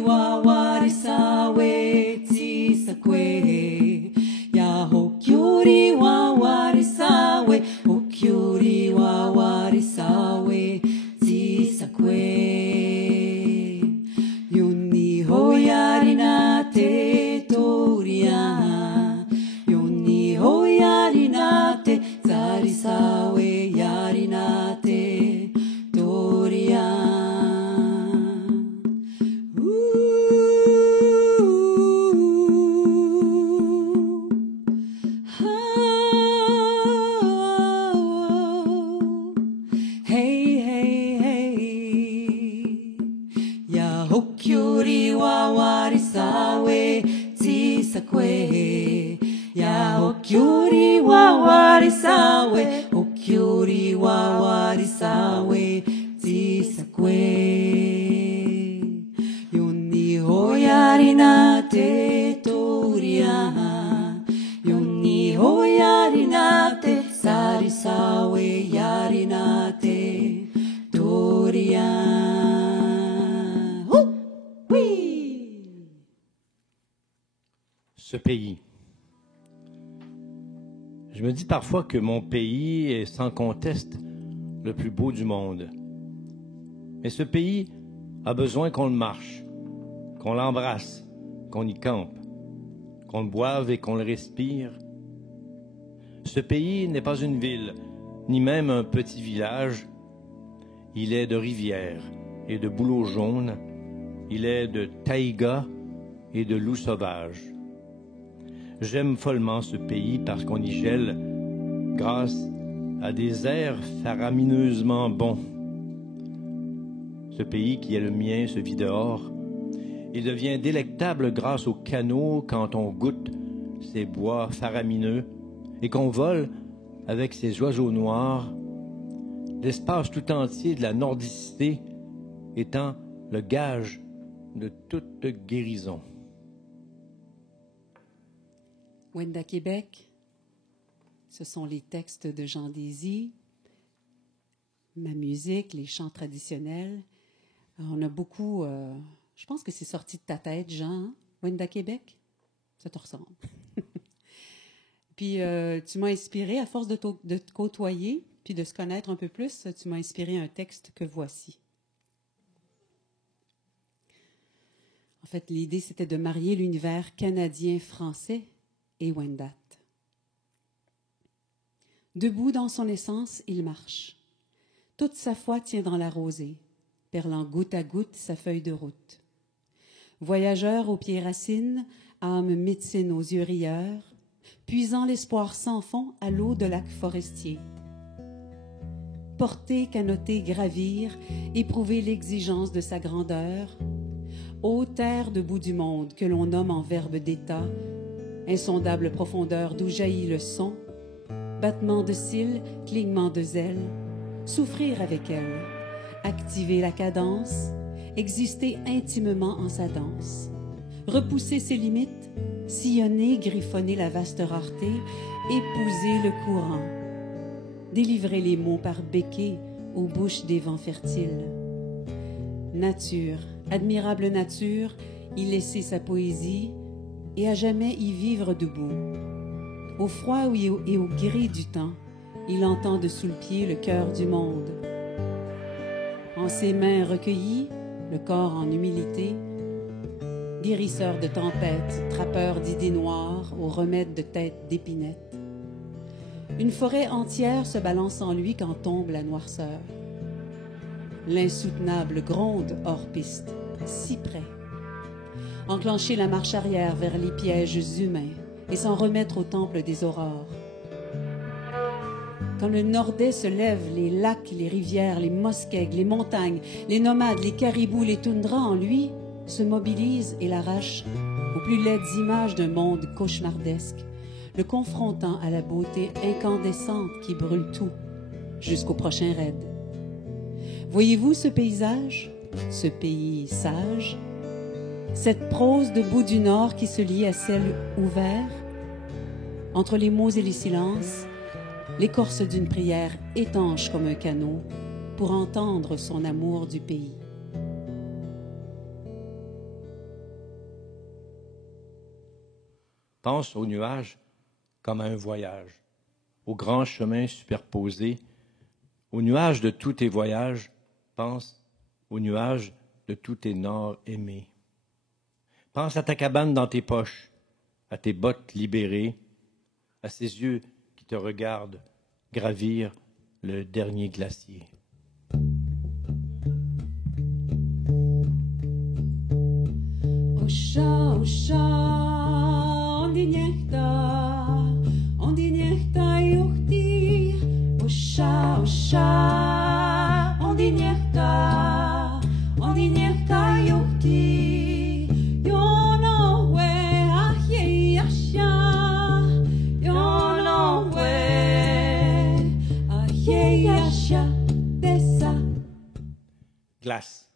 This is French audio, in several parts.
wa warisawe chisakwe ya hokyuri wa warisawe hokyuri wa warisawe chisakwe yoni hoyari nate toria yoni hoyari nate zarisawe yari nate toria Hokyuri wa warisawe chisakwe ya hokyuri wa warisawe hokyuri wa warisawe chisakwe yoni hoyari nate toria yoni hoyari nate sarisawe yari nate toria. Ce pays. Je me dis parfois que mon pays est sans conteste le plus beau du monde. Mais ce pays a besoin qu'on le marche, qu'on l'embrasse, qu'on y campe, qu'on le boive et qu'on le respire. Ce pays n'est pas une ville, ni même un petit village. Il est de rivières et de bouleaux jaunes. Il est de taïga et de loups sauvages. J'aime follement ce pays parce qu'on y gèle grâce à des airs faramineusement bons. Ce pays qui est le mien se vit dehors. Il devient délectable grâce aux canaux quand on goûte ces bois faramineux et qu'on vole avec ces oiseaux noirs, l'espace tout entier de la nordicité étant le gage de toute guérison. Wenda Québec, ce sont les textes de Jean Désy, ma musique, les chants traditionnels. On a beaucoup, je pense que c'est sorti de ta tête, Jean, hein? Wenda Québec, ça te ressemble. Puis tu m'as inspiré, à force de te côtoyer, puis de se connaître un peu plus, tu m'as inspiré un texte que voici. En fait, l'idée, c'était de marier l'univers canadien-français et Wendat. Debout dans son essence, il marche. Toute sa foi tient dans la rosée, perlant goutte à goutte sa feuille de route. Voyageur aux pieds racines, âme médecine aux yeux rieurs, puisant l'espoir sans fond à l'eau de lac forestier. Porter, canoter, gravir, éprouver l'exigence de sa grandeur, ô terre de bout du monde que l'on nomme en verbe d'état, insondable profondeur d'où jaillit le son, battement de cils, clignement de zèle, souffrir avec elle, activer la cadence, exister intimement en sa danse, repousser ses limites, sillonner, griffonner la vaste rareté, épouser le courant, délivrer les mots par béquet aux bouches des vents fertiles. Nature, admirable nature, y laisser sa poésie et à jamais y vivre debout. Au froid et au gris du temps, il entend de sous le pied le cœur du monde. En ses mains recueillies, le corps en humilité, guérisseur de tempêtes, trappeur d'idées noires, aux remèdes de têtes d'épinette. Une forêt entière se balance en lui quand tombe la noirceur. L'insoutenable gronde hors piste, si près. Enclencher la marche arrière vers les pièges humains et s'en remettre au temple des aurores. Quand le Nordais se lève, les lacs, les rivières, les muskeg, les montagnes, les nomades, les caribous, les toundras en lui se mobilisent et l'arrachent aux plus laides images d'un monde cauchemardesque, le confrontant à la beauté incandescente qui brûle tout jusqu'au prochain raid. Voyez-vous ce paysage, ce pays sage, cette prose de bout du Nord qui se lie à ciel ouvert, entre les mots et les silences, l'écorce d'une prière étanche comme un canot pour entendre son amour du pays. Pense aux nuages comme à un voyage, aux grands chemins superposés, aux nuages de tous tes voyages. Pense aux nuages de tous tes nord aimés. Pense à ta cabane dans tes poches, à tes bottes libérées, à ces yeux qui te regardent gravir le dernier glacier. Osha, osha, ondi niechta juchti. Osha, osha, ondi niechta juchti. Yono we ahye asha, yono we ahye asha desa. Glace.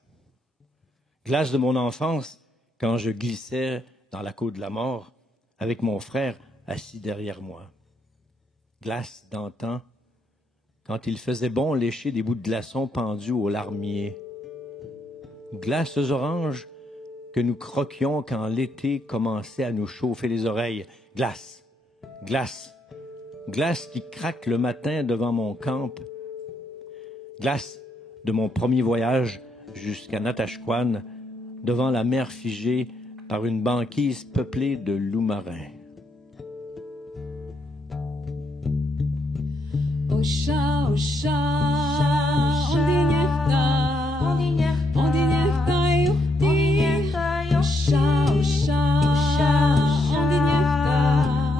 Glace de mon enfance, quand je glissais dans la côte de la mort avec mon frère assis derrière moi. Glace d'antan, quand il faisait bon lécher des bouts de glaçons pendus au larmier. Glaces oranges que nous croquions quand l'été commençait à nous chauffer les oreilles. Glace, glace, glace qui craque le matin devant mon camp. Glace de mon premier voyage jusqu'à Natashquan, devant la mer figée par une banquise peuplée de loups marins. Osha, osha, ondi niechta juchti. Osha, osha,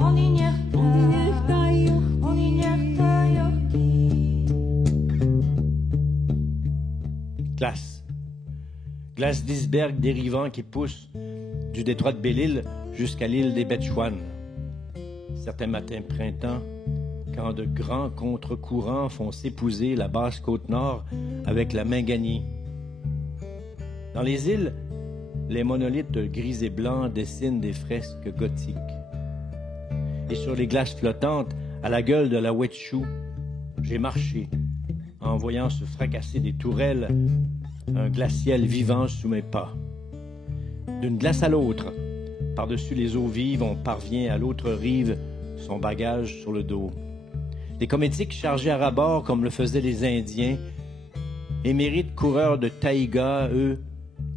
ondi niechta juchti. Glace. Glace d'iceberg dérivant qui pousse du détroit de Belle-Île jusqu'à l'île des Betchouan. Certains matins printemps, quand de grands contre-courants font s'épouser la basse côte nord avec la Minganie. Dans les îles, les monolithes gris et blancs dessinent des fresques gothiques. Et sur les glaces flottantes, à la gueule de la Wetchou, j'ai marché, en voyant se fracasser des tourelles, un glacial vivant sous mes pas. D'une glace à l'autre, par-dessus les eaux vives, on parvient à l'autre rive, son bagage sur le dos. Des cométiques chargés à rabord comme le faisaient les Indiens, émérites coureurs de taïga, eux,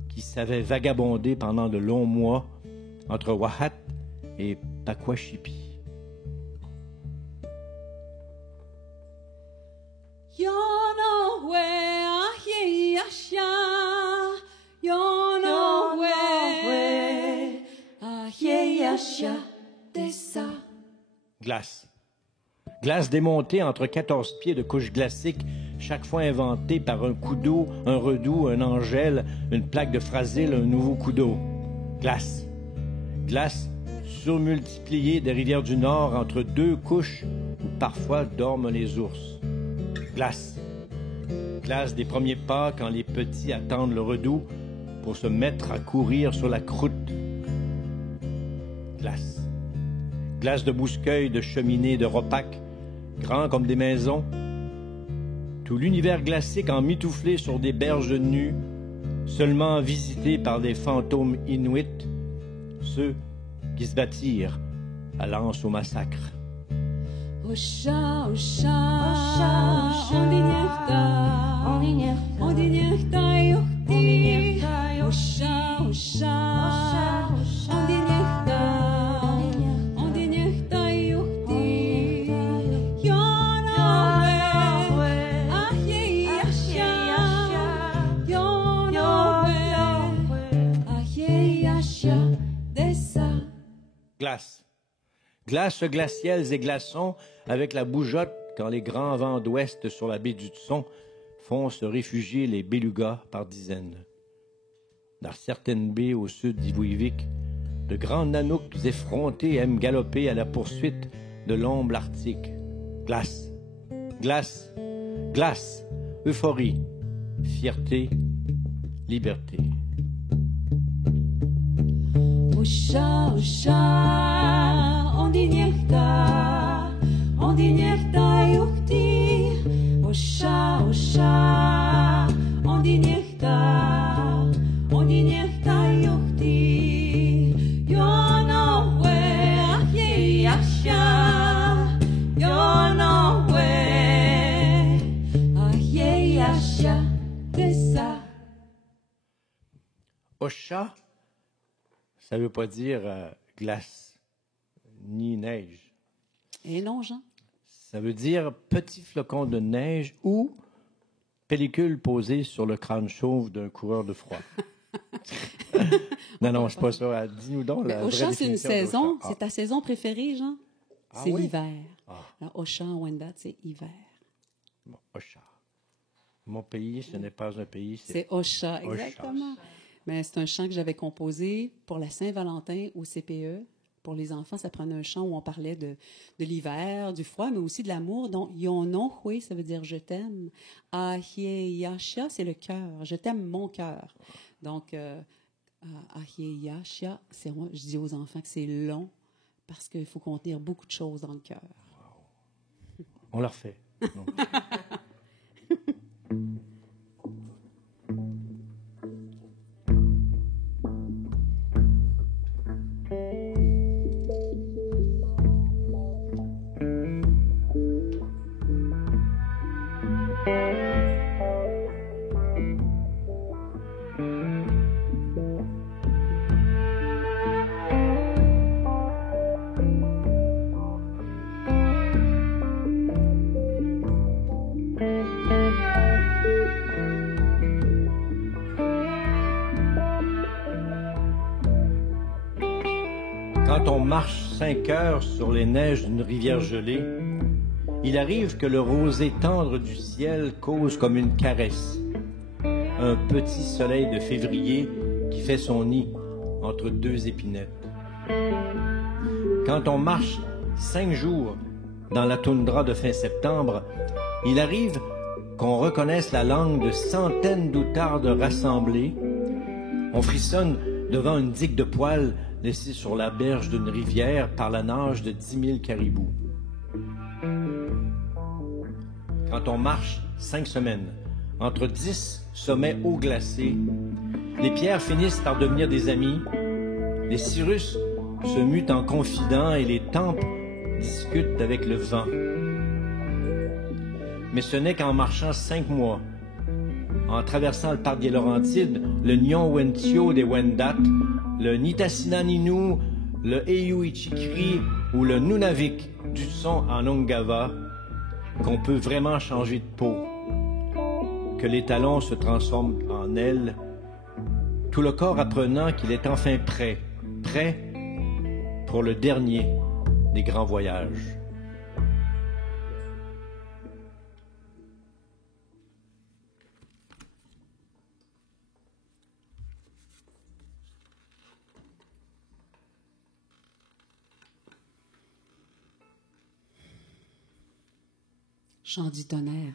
qui savaient vagabonder pendant de longs mois entre Wahat et Pakwashipi. Glace. Glace démontée entre 14 pieds de couches glaciques, chaque fois inventée par un coup d'eau, un redoux, un angèle, une plaque de frasile, un nouveau coup d'eau. Glace. Glace surmultipliée des rivières du Nord entre deux couches où parfois dorment les ours. Glace. Glace des premiers pas quand les petits attendent le redoux pour se mettre à courir sur la croûte. Glace. Glace de bouscueil, de cheminée, de repacs, grands comme des maisons. Tout l'univers glacique emmitouflé sur des berges nues, seulement visité par des fantômes inuits, ceux qui se battirent à l'anse au massacre. Osha, osha, ondi niechta juchti. Osha, osha, ondi niechta juchti. Yonowe, ahye asha desa. Glace. Glaces glaciales et glaçons avec la bougeotte quand les grands vents d'ouest sur la baie du Tson font se réfugier les belugas par dizaines. Dans certaines baies au sud d'Ivouyvik, de grands nanouks effrontés aiment galoper à la poursuite de l'ombre arctique. Glace, glace, glace, euphorie, fierté, liberté. Osha, osha, ondi niechta juchti. Osha, osha, ondi niechta juchti. Yonowe, Osha, ça ne veut pas dire glace, ni neige. Et non, Jean? Ça veut dire petit flocon de neige ou pellicule posée sur le crâne chauve d'un coureur de froid. Non, c'est pas ça. Dis-nous donc la vraie Osha, c'est une définition d'Osha. saison. C'est ta saison préférée, Jean? Ah C'est oui? l'hiver. Ah. Alors, Osha, Wendat, c'est hiver. Bon, Osha. Mon pays, ce n'est pas un pays, C'est Osha, Osha. exactement. Mais c'est un chant que j'avais composé pour la Saint-Valentin au CPE. Pour les enfants, ça prenait un chant où on parlait de l'hiver, du froid, mais aussi de l'amour. Donc, Yonon Hue, ça veut dire je t'aime. Ahie Yasha, c'est le cœur. Je t'aime mon cœur. Donc, Ahie Yasha, c'est moi, je dis aux enfants que c'est long parce qu'il faut contenir beaucoup de choses dans le cœur. On le refait. Quand on marche 5 heures sur les neiges d'une rivière gelée, il arrive que le rosé tendre du ciel cause comme une caresse. Un petit soleil de février qui fait son nid entre 2 épinettes. Quand on marche 5 jours dans la toundra de fin septembre, il arrive qu'on reconnaisse la langue de centaines d'outardes rassemblées. On frissonne devant une digue de poils laissée sur la berge d'une rivière par la nage de 10 000 caribous. Quand on marche 5 semaines, entre 10 sommets haut glacés, les pierres finissent par devenir des amis, les cirrus se mutent en confidents et les tempes discutent avec le vent. Mais ce n'est qu'en marchant 5 mois, en traversant le parc des Laurentides, le Nyon Wentio des Wendat, le Nitassinan Innu, le Heiau Ichikri ou le Nunavik du son en Ongava, qu'on peut vraiment changer de peau, que les talons se transforment en ailes, tout le corps apprenant qu'il est enfin prêt pour le dernier des grands voyages. Chant du tonnerre.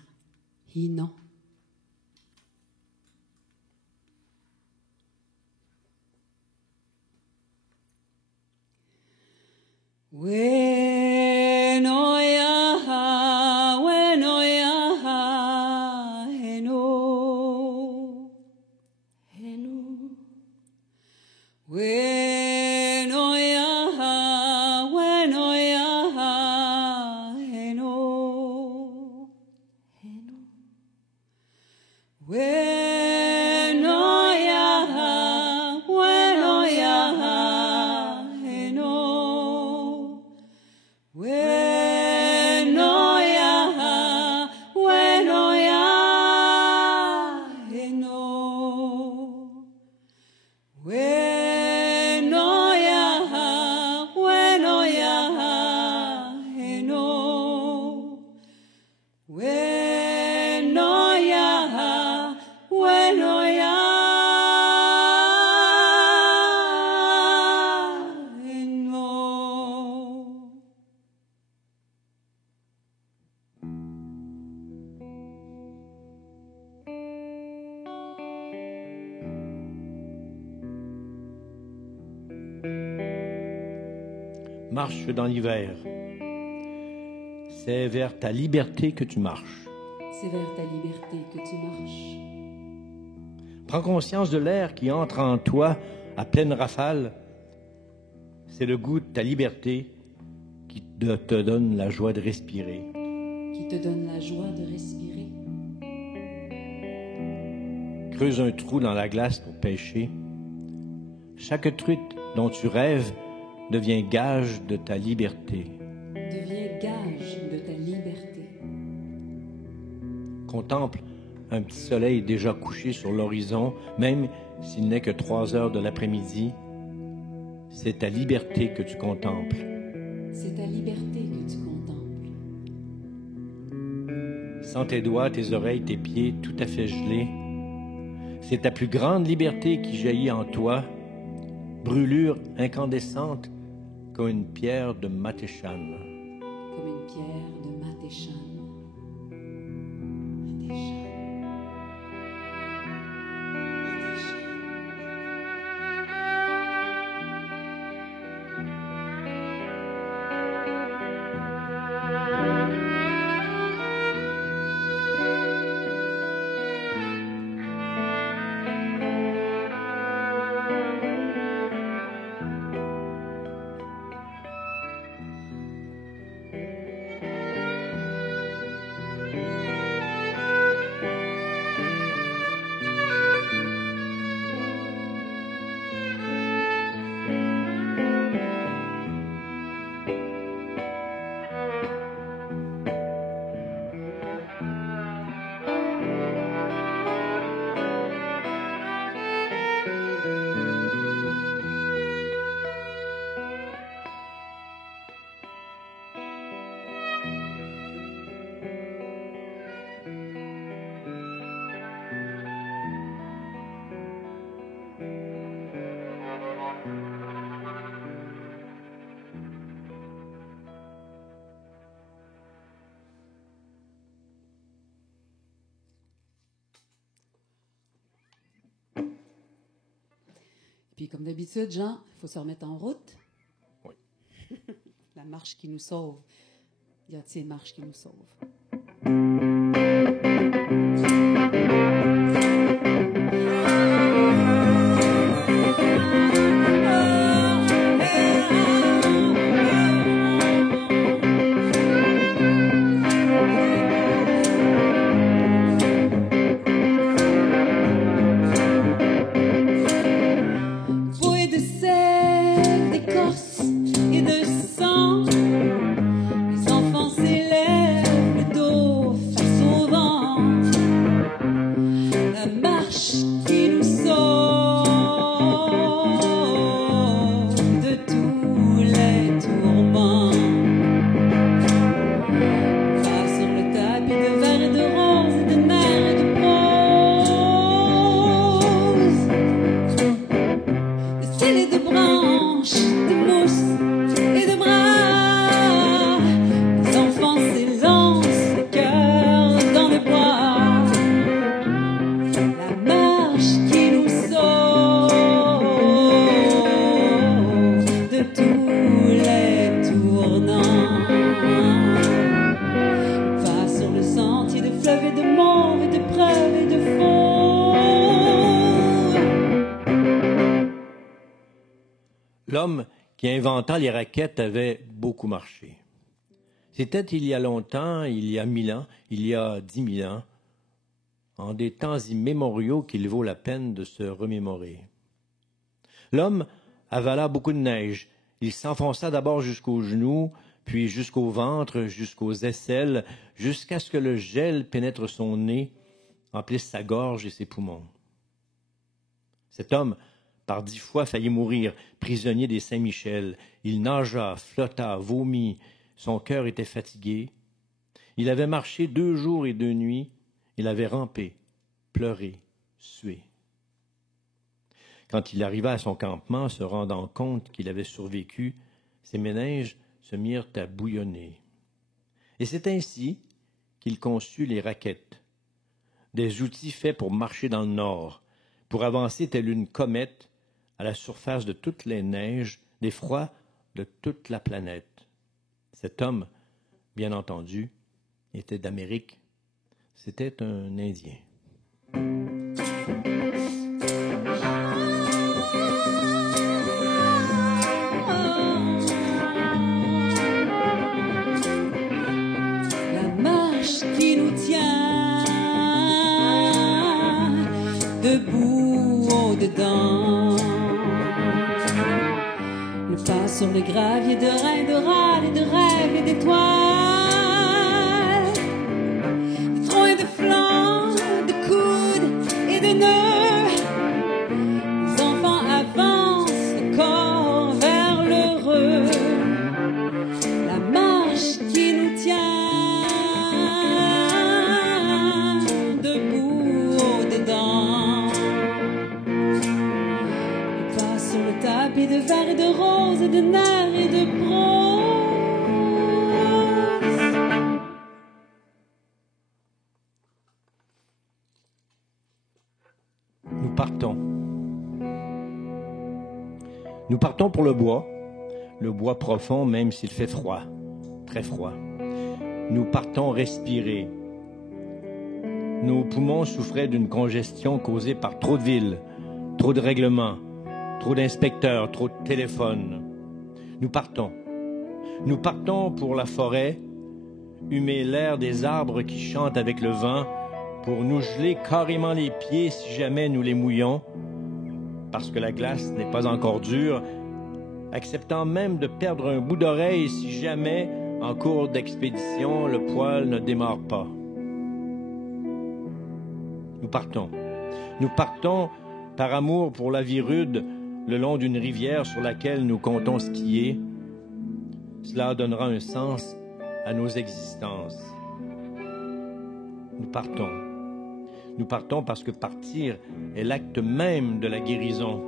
Hinon. Wenoyaha, wenoyaha, heno, heno. Wenoyaha, wenoyaha, heno, heno. Wenoyaha, wenoyaha, heno. Wenoyaha, wenoyaha, heno. Wenoyaha, wenoyaha, heno. Wenoyaha, wenoyaha, heno. Marche dans l'hiver. C'est vers ta liberté que tu marches. C'est vers ta liberté que tu marches. Prends conscience de l'air qui entre en toi à pleine rafale. C'est le goût de ta liberté qui te donne la joie de respirer. Qui te donne la joie de respirer. Creuse un trou dans la glace pour pêcher. Chaque truite dont tu rêves devient gage de ta liberté. Deviens gage de ta liberté. Contemple un petit soleil déjà couché sur l'horizon, même s'il n'est que 3 heures de l'après-midi. C'est ta liberté que tu contemples. C'est ta liberté que tu contemples. Sans tes doigts, tes oreilles, tes pieds tout à fait gelés, c'est ta plus grande liberté qui jaillit en toi, brûlure incandescente comme une pierre de Matéchan. Comme une pierre de Matéchan. Puis, comme d'habitude, Jean, il faut se remettre en route. Oui. La marche qui nous sauve. Il y a une marche qui nous sauve. L'homme qui inventa les raquettes avait beaucoup marché. C'était il y a longtemps, il y a 1000 ans, il y a 10 000 ans, en des temps immémoriaux qu'il vaut la peine de se remémorer. L'homme avala beaucoup de neige. Il s'enfonça d'abord jusqu'aux genoux, puis jusqu'au ventre, jusqu'aux aisselles, jusqu'à ce que le gel pénètre son nez, emplisse sa gorge et ses poumons. Cet homme, par 10 fois, faillit mourir, prisonnier des Saint-Michel. Il nagea, flotta, vomit. Son cœur était fatigué. Il avait marché 2 jours et 2 nuits. Il avait rampé, pleuré, sué. Quand il arriva à son campement, se rendant compte qu'il avait survécu, ses méninges se mirent à bouillonner. Et c'est ainsi qu'il conçut les raquettes, des outils faits pour marcher dans le nord, pour avancer telle une comète à la surface de toutes les neiges, des froids de toute la planète. Cet homme, bien entendu, était d'Amérique. C'était un Indien. La marche qui nous tient debout au-dedans. sur le gravier de reins, de râles et de rêves et d'étoiles, de troncs et de flancs, de coudes et de nœuds. Les enfants avancent le corps vers l'heureux, la marche qui nous tient debout au-dedans. On passe sur le tapis de verre et de rose et de nerfs et de bronze. Nous partons. Nous partons pour le bois profond, même s'il fait froid, très froid. Nous partons respirer. Nos poumons souffraient d'une congestion causée par trop de villes, trop de règlements, trop d'inspecteurs, trop de téléphones. Nous partons. Nous partons pour la forêt, humer l'air des arbres qui chantent avec le vent, pour nous geler carrément les pieds si jamais nous les mouillons, parce que la glace n'est pas encore dure, acceptant même de perdre un bout d'oreille si jamais, en cours d'expédition, le poil ne démarre pas. Nous partons. Nous partons par amour pour la vie rude, le long d'une rivière sur laquelle nous comptons skier. Cela donnera un sens à nos existences. Nous partons. Nous partons parce que partir est l'acte même de la guérison.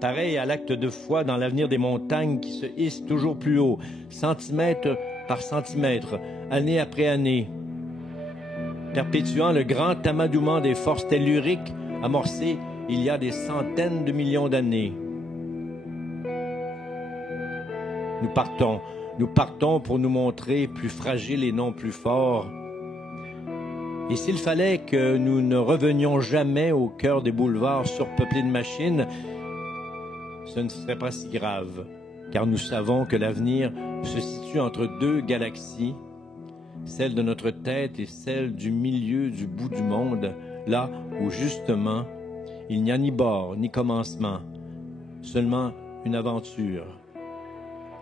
Pareil à l'acte de foi dans l'avenir des montagnes qui se hissent toujours plus haut, centimètre par centimètre, année après année, perpétuant le grand amadouement des forces telluriques amorcé il y a des centaines de millions d'années. Nous partons pour nous montrer plus fragiles et non plus forts. Et s'il fallait que nous ne revenions jamais au cœur des boulevards surpeuplés de machines, ce ne serait pas si grave, car nous savons que l'avenir se situe entre deux galaxies, celle de notre tête et celle du milieu du bout du monde, là où justement il n'y a ni bord ni commencement, seulement une aventure,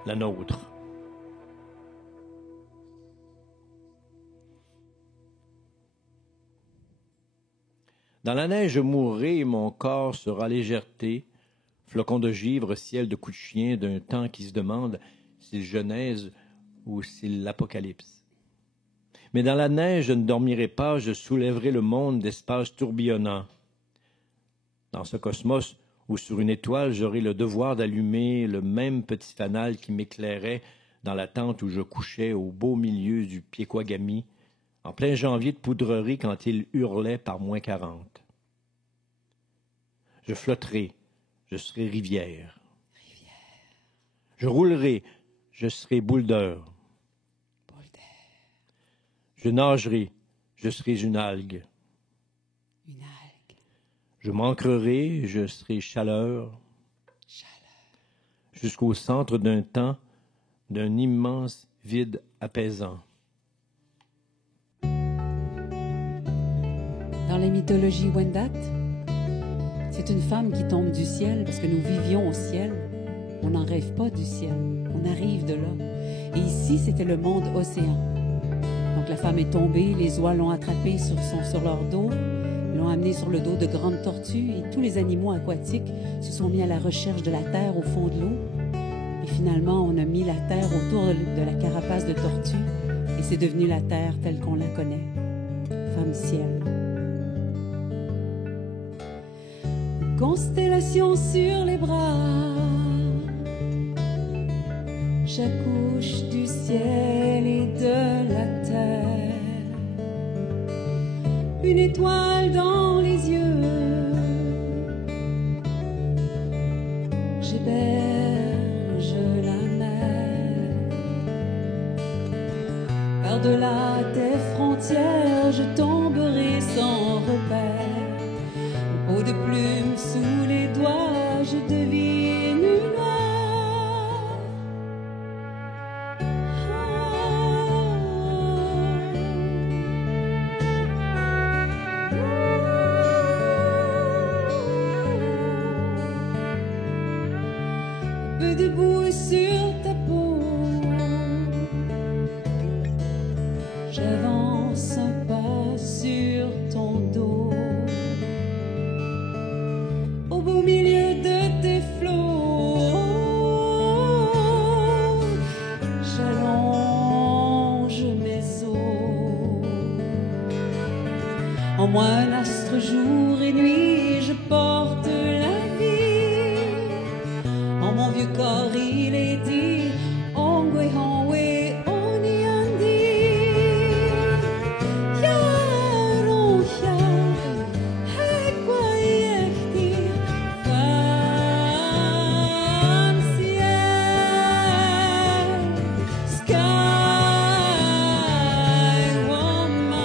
la nôtre. Dans la neige, je mourrai et mon corps sera légèreté, flocon de givre, ciel de coups de chien d'un temps qui se demande s'il Genèse ou s'il l'Apocalypse. Mais dans la neige, je ne dormirai pas, je soulèverai le monde d'espace tourbillonnant. Dans ce cosmos où sur une étoile, j'aurai le devoir d'allumer le même petit fanal qui m'éclairait dans la tente où je couchais au beau milieu du Piéquagami, en plein janvier de poudrerie quand il hurlait par moins 40. Je flotterai, je serai rivière. Je roulerai, je serai boule d'heure. Je nagerai, je serai une algue. Je m'ancrerai, je serai chaleur. Jusqu'au centre d'un temps, d'un immense vide apaisant. Dans la mythologie Wendat, c'est une femme qui tombe du ciel parce que nous vivions au ciel. On n'en rêve pas du ciel, on arrive de là. Et ici, c'était le monde océan. Donc la femme est tombée, les oies l'ont attrapée sur leur dos, l'ont amenée sur le dos de grandes tortues et tous les animaux aquatiques se sont mis à la recherche de la terre au fond de l'eau. Et finalement, on a mis la terre autour de la carapace de tortue et c'est devenu la terre telle qu'on la connaît. Femme ciel. Constellation sur les bras, j'accouche du ciel et de la terre. Une étoile dans les yeux, j'héberge la mer. Par-delà tes frontières, je tomberai sans repère. Peau de plume sous les doigts, je devine une oie. Peu debout sur J'avance un pas sur ton dos. Au beau milieu de tes flots, j'allonge mes os. En moi un astre jour et nuit, je porte la vie. En mon vieux corps il est dit, Ongwe Hongwe Oniandi. Yarocha, Hekwa Yekti, Fansier, Sky Woman,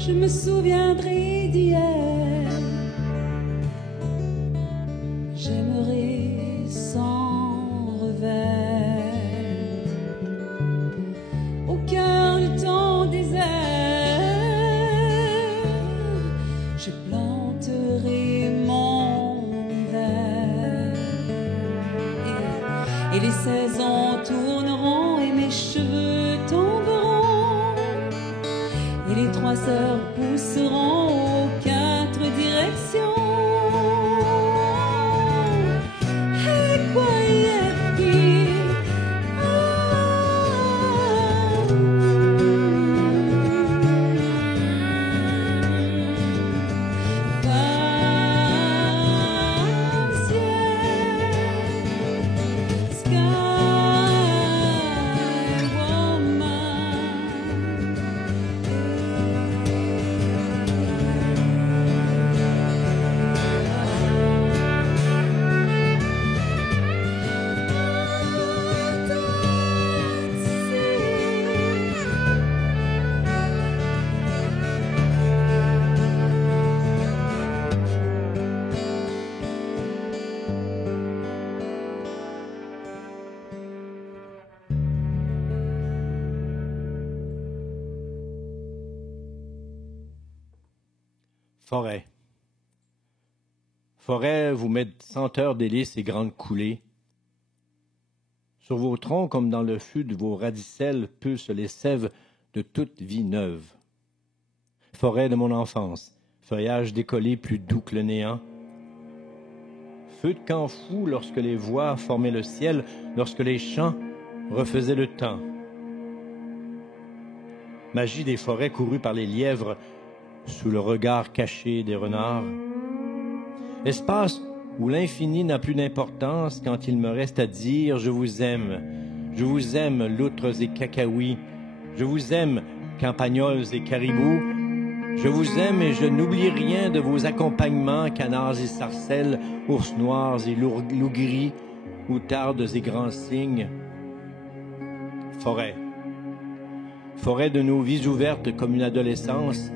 je me souviendrai d'hier. J'aimerais sans revers. Au cœur du temps désert, je planterai mon hiver. Et les saisons tourneront et mes cheveux tomberont. Et les trois sœurs pousseront aux quatre directions. Et quoi y Forêt. Forêt vous met senteur délices et grandes coulées. Sur vos troncs, comme dans le fût de vos radicelles, pulsent les sèves de toute vie neuve. Forêt de mon enfance, feuillage décollé plus doux que le néant. Feu de camp fou lorsque les voix formaient le ciel, lorsque les chants refaisaient le temps. Magie des forêts courues par les lièvres, sous le regard caché des renards. Espace où l'infini n'a plus d'importance quand il me reste à dire « Je vous aime, loutres et cacahuis, je vous aime, campagnols et caribous, je vous aime et je n'oublie rien de vos accompagnements, canards et sarcelles, ours noirs et loups gris, outardes et grands cygnes. » Forêt. Forêt de nos vies ouvertes comme une adolescence,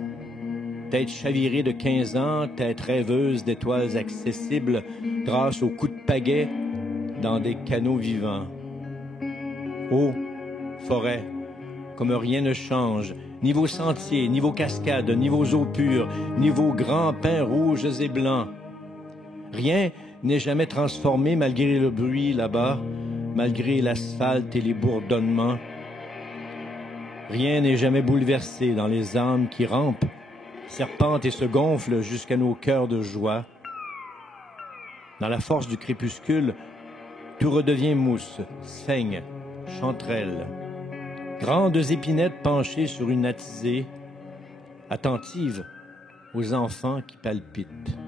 tête chavirée de 15 ans, tête rêveuse d'étoiles accessibles grâce aux coups de pagaie dans des canaux vivants. Eau, forêt, comme rien ne change, ni vos sentiers, ni vos cascades, ni vos eaux pures, ni vos grands pins rouges et blancs. Rien n'est jamais transformé malgré le bruit là-bas, malgré l'asphalte et les bourdonnements. Rien n'est jamais bouleversé dans les âmes qui rampent, serpentent et se gonflent jusqu'à nos cœurs de joie. Dans la force du crépuscule, tout redevient mousse, sphaigne, chanterelle. Grandes épinettes penchées sur une attisée, attentives aux enfants qui palpitent.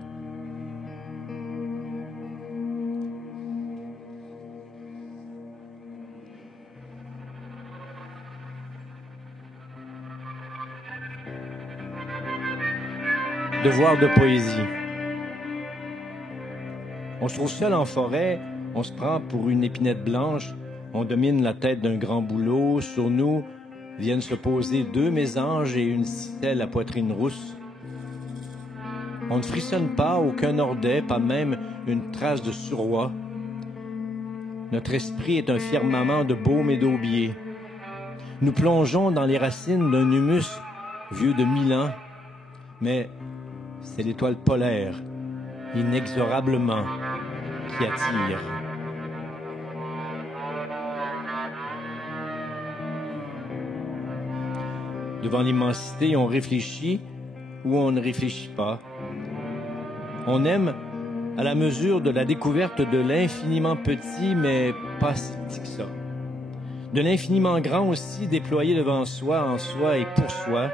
Devoir de poésie. On se trouve seul en forêt, on se prend pour une épinette blanche, on domine la tête d'un grand bouleau, sur nous viennent se poser deux mésanges et une citelle à poitrine rousse. On ne frissonne pas, aucun ordet, pas même une trace de suroît. Notre esprit est un firmament de baume et d'aubier. Nous plongeons dans les racines d'un humus vieux de 1000 ans, mais c'est l'étoile polaire, inexorablement, qui attire. Devant l'immensité, on réfléchit ou on ne réfléchit pas. On aime à la mesure de la découverte de l'infiniment petit, mais pas si petit que ça. De l'infiniment grand aussi, déployé devant soi, en soi et pour soi,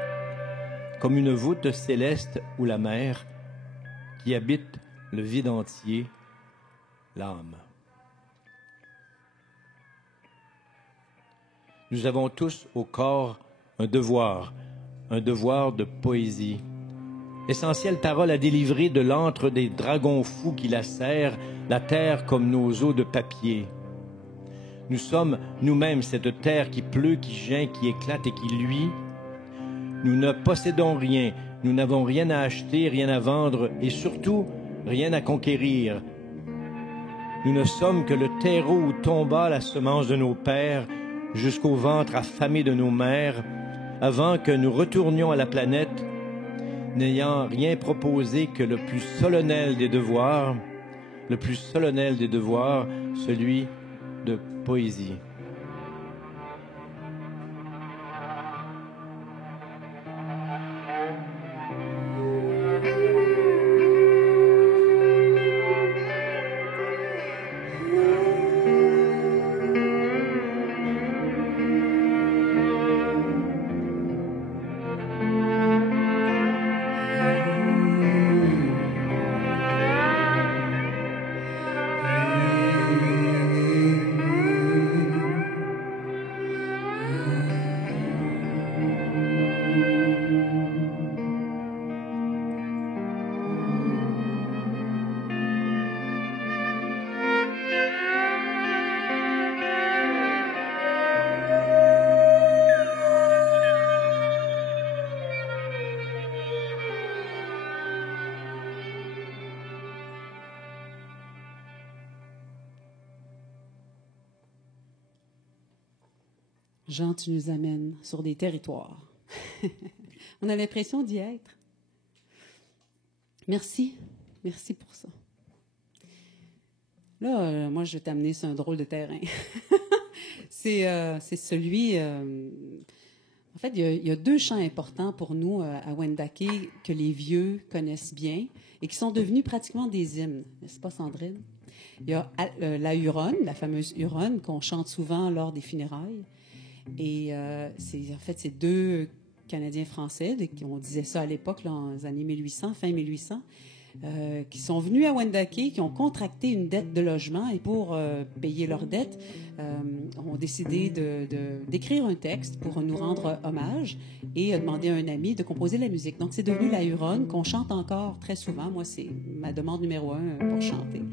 comme une voûte céleste ou la mer qui habite le vide entier, l'âme. Nous avons tous au corps un devoir de poésie. Essentielle parole à délivrer de l'antre des dragons fous qui lacèrent la terre comme nos os de papier. Nous sommes nous-mêmes cette terre qui pleut, qui geint, qui éclate et qui luit. Nous ne possédons rien, nous n'avons rien à acheter, rien à vendre et surtout rien à conquérir. Nous ne sommes que le terreau où tomba la semence de nos pères jusqu'au ventre affamé de nos mères, avant que nous retournions à la planète, n'ayant rien proposé que le plus solennel des devoirs, celui de poésie. Jean, tu nous amènes sur des territoires. On a l'impression d'y être. Merci. Merci pour ça. Là, moi, je vais t'amener sur un drôle de terrain. C'est celui... en fait, il y a deux chants importants pour nous à Wendake que les vieux connaissent bien et qui sont devenus pratiquement des hymnes. N'est-ce pas, Sandrine? Il y a la Huronne, la fameuse Huronne qu'on chante souvent lors des funérailles. Et c'est deux Canadiens français, on disait ça à l'époque, là, dans les années 1800, fin 1800, qui sont venus à Wendake, qui ont contracté une dette de logement et pour payer leur dette, ont décidé d'écrire un texte pour nous rendre hommage et demander à un ami de composer la musique. Donc, c'est devenu la Huronne qu'on chante encore très souvent. Moi, c'est ma demande numéro 1 pour chanter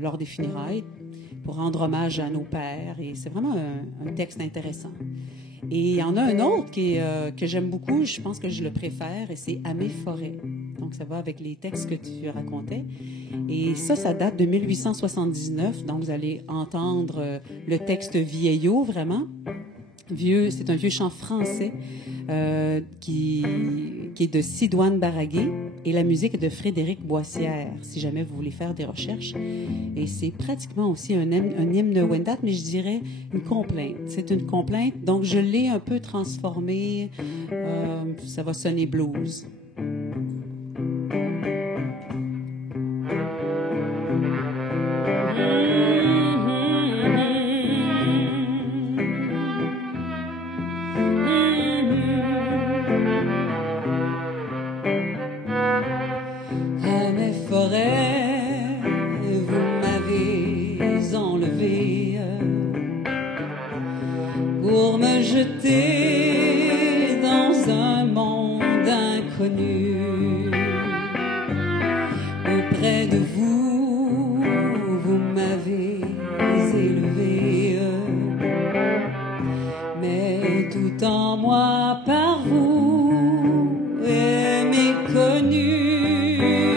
lors des funérailles, pour rendre hommage à nos pères. Et c'est vraiment un texte intéressant. Et il y en a un autre que j'aime beaucoup, je pense que je le préfère, et c'est « À mes forêts ». Donc, ça va avec les textes que tu racontais. Et ça date de 1879. Donc, vous allez entendre le texte vieillot, vraiment. C'est un vieux chant français qui est de Sidoine Baraguet. Et la musique est de Frédéric Boissière, si jamais vous voulez faire des recherches. Et c'est pratiquement aussi un hymne de Wendat, mais je dirais une complainte. C'est une complainte, donc je l'ai un peu transformé. Ça va sonner blues. Dans un monde inconnu, auprès de vous, vous m'avez élevé, mais tout en moi par vous est méconnu.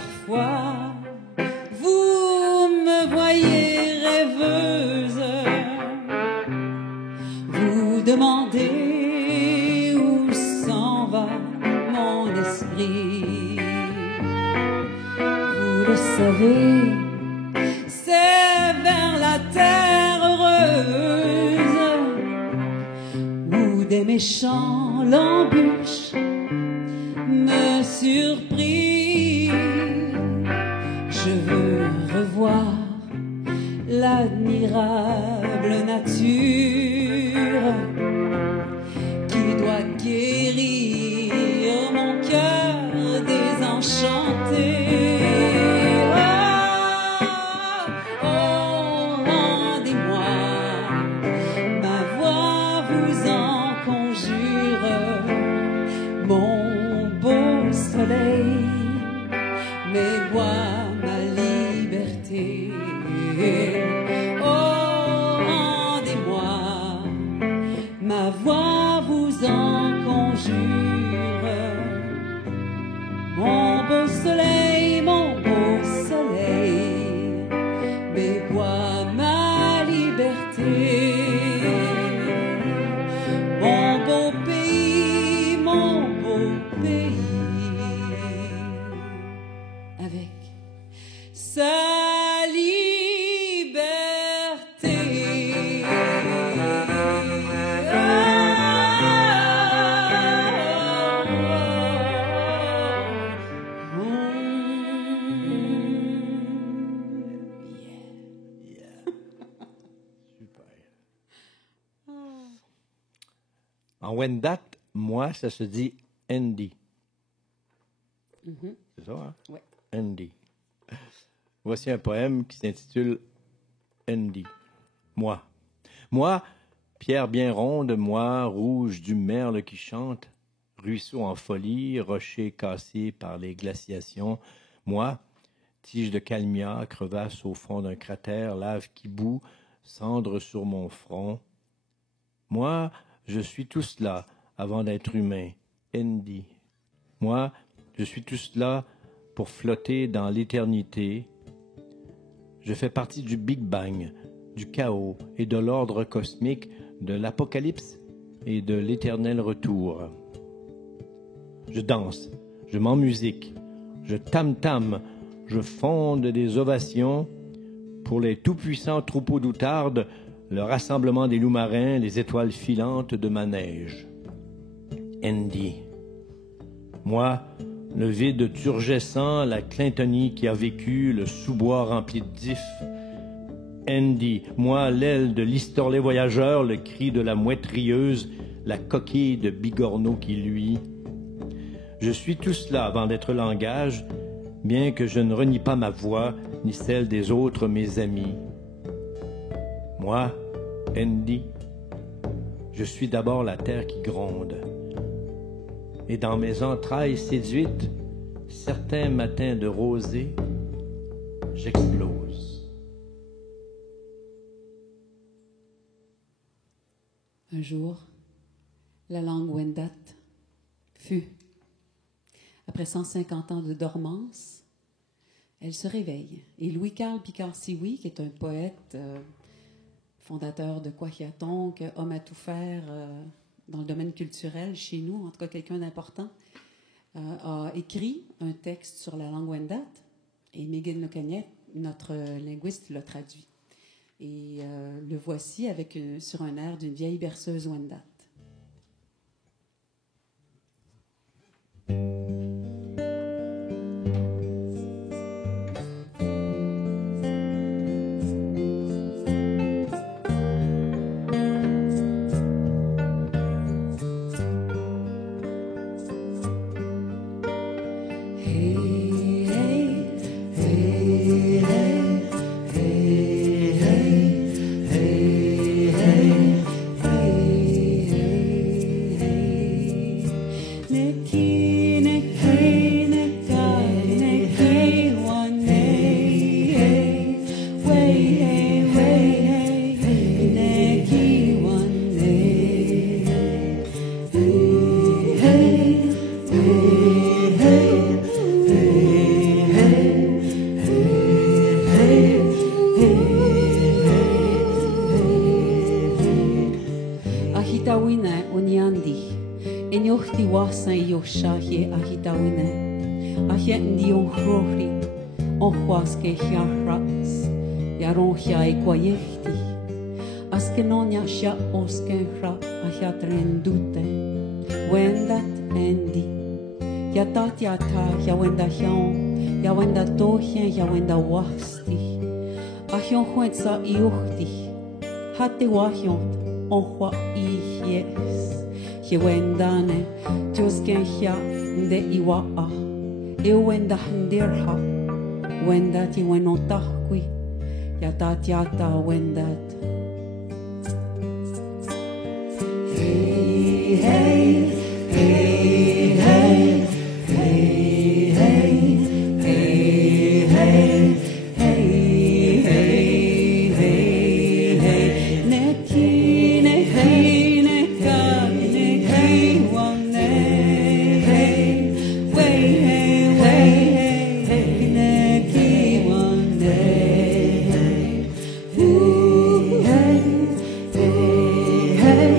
parfois vous me voyez rêveuse, vous demandez où s'en va mon esprit. Vous le savez, c'est vers la terre heureuse où des méchants l'embûchent me surprit. Je veux revoir l'admirable nature qui doit guérir mon cœur désenchanté. Oh, oh, rendez-moi ma voix, vous en conjure, mon beau soleil, mes bois, ma liberté. Oh, rendez-moi ma voix, vous en conjure, mon beau soleil, mes bois, ma liberté. Mon beau pays, avec sa liberté. En Wendat, moi, ça se dit Ndi. C'est ça, hein? Oui. Ndi. Voici un poème qui s'intitule Ndi. Moi. Moi, pierre bien ronde, moi, rouge du merle qui chante, ruisseau en folie, rocher cassé par les glaciations. Moi, tige de calmia, crevasse au fond d'un cratère, lave qui bout, cendre sur mon front. Moi, je suis tout cela avant d'être humain. Ndi. Moi, je suis tout cela pour flotter dans l'éternité. Je fais partie du Big Bang, du chaos et de l'ordre cosmique, de l'apocalypse et de l'éternel retour. Je danse, je m'emmusique, je tam-tam, je fonde des ovations pour les tout-puissants troupeaux d'outardes, le rassemblement des loups marins, les étoiles filantes de ma neige. Ndi. Moi, le vide turgescent, la Clintonie qui a vécu, le sous-bois rempli de dif. Ndi. Moi, l'aile de l'historlé voyageur, le cri de la mouette rieuse, la coquille de bigorneau qui luit. Je suis tout cela avant d'être langage, bien que je ne renie pas ma voix, ni celle des autres mes amis. Moi, Ndi, je suis d'abord la terre qui gronde. Et dans mes entrailles séduites, certains matins de rosée, j'explose. Un jour, la langue Wendat fut, après 150 ans de dormance, elle se réveille. Et Louis-Carl Picard-Sioui, qui est un poète fondateur de Kwakiatonk, homme à tout faire dans le domaine culturel chez nous, en tout cas quelqu'un d'important, a écrit un texte sur la langue Wendat et Megan Lecagnet, notre linguiste, l'a traduit. Et le voici sur un air d'une vieille berceuse Wendat. Hey, wasan yosha ye ahitawine. Ahien di on rohri, on huaske hiarras, yaron hiai quayehti. Aske non yasha osken ra ahiatrendute, wendat endi. Yatat yata yawenda hion, yawenda tohien yawenda wasti. Ahion huenza iuhti, hate wahion, on hua ihies. Yewendane, tiosken hia de iwaa. Ewenda ndirha, wendat iwenotahqui, yatat yata wendat. Hey, hey, hey, hey, hey, hey, hey, hey, hey, hey, hey, hey, neki, neki, neka, neki, wane, hey, way, hey, way, hey, neki, wane, hey, ooh, hey, hey, hey.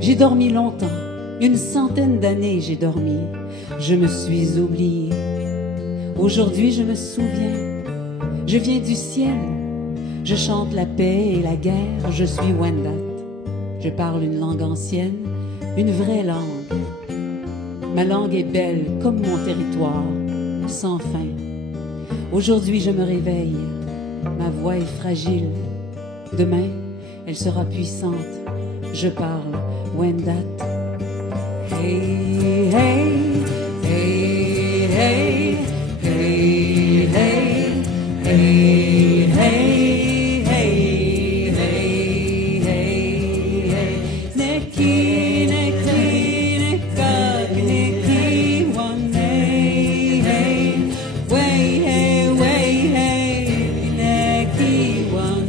J'ai dormi longtemps, une centaine d'années j'ai dormi. Je me suis oublié. Aujourd'hui je me souviens. Je viens du ciel. Je chante la paix et la guerre. Je suis Wendat. Je parle une langue ancienne, une vraie langue. Ma langue est belle comme mon territoire, sans fin. Aujourd'hui je me réveille. Ma voix est fragile. Demain, elle sera puissante. Je parle Wendat. Hey, hey, hey, hey, hey, hey, hey, hey, hey, hey, hey, neki, neki, neka, neki, wane, hey, way, hey, way, hey, neki, wane.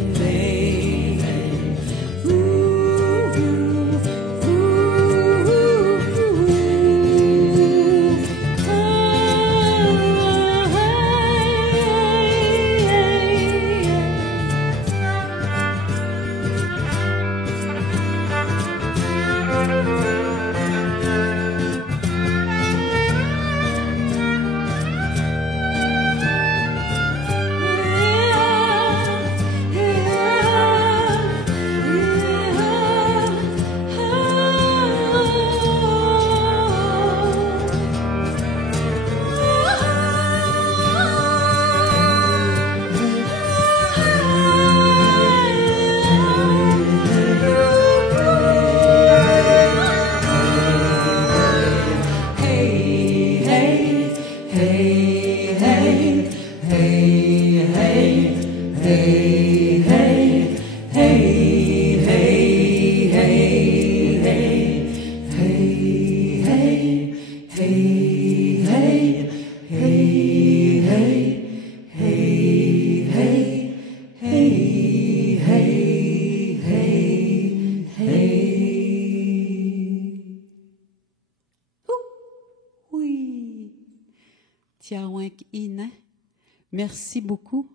Merci beaucoup.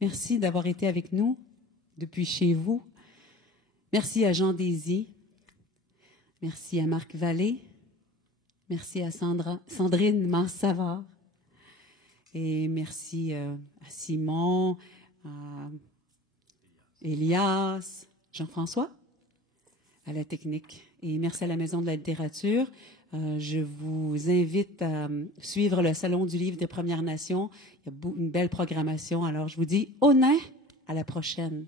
Merci d'avoir été avec nous depuis chez vous. Merci à Jean Désy. Merci à Marc Vallée. Merci à Sandrine Mansavard. Et merci à Simon, à Elias, Jean-François, à la technique. Et merci à la Maison de la littérature. Je vous invite à suivre le Salon du livre des Premières Nations. Il y a une belle programmation. Alors, je vous dis au nain, à la prochaine.